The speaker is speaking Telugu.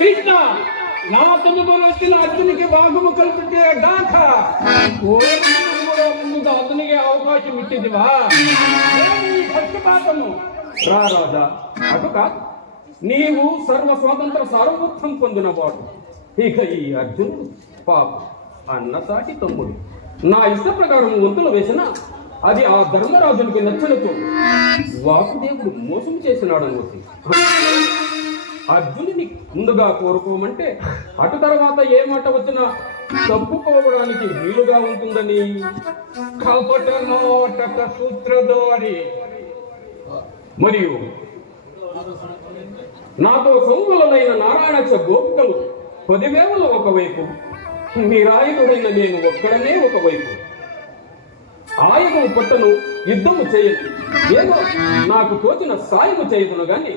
కృష్ణ నా తదుపరి అర్జునికి భాగము కల్పించే గాథ ముందుగా అతనికి అవకాశం ఇచ్చేదివా పక్షపాతము రా రాజా అటు కాదు. నీవు సర్వ స్వాతంత్ర సార్వభౌత్వం పొందినవాడు. ఇక ఈ అర్జునుడు పాప అన్నసాటి తమ్ముడు. నా ఇష్ట ప్రకారం వంతులు వేసిన అది ఆ ధర్మరాజునికి నచ్చనితో వాసుదేవుడు మోసం చేసినాడు. అర్జునుని ముందుగా కోరుకోమంటే అటు తర్వాత ఏ మాట వచ్చినా తప్పుకోవడానికి వీలుగా ఉంటుందని కపట నాటక సూత్రధారి మరియు నాతో సోములైన నారాయణ గోపికలు 10,000 ఒకవైపు, నిరాయుధుడైన నేను ఒక్కడనే ఒకవైపు. ఆయుధం పట్టను యుద్ధము చేయను, ఏదో నాకు తోచిన సాయము చేయదును గాని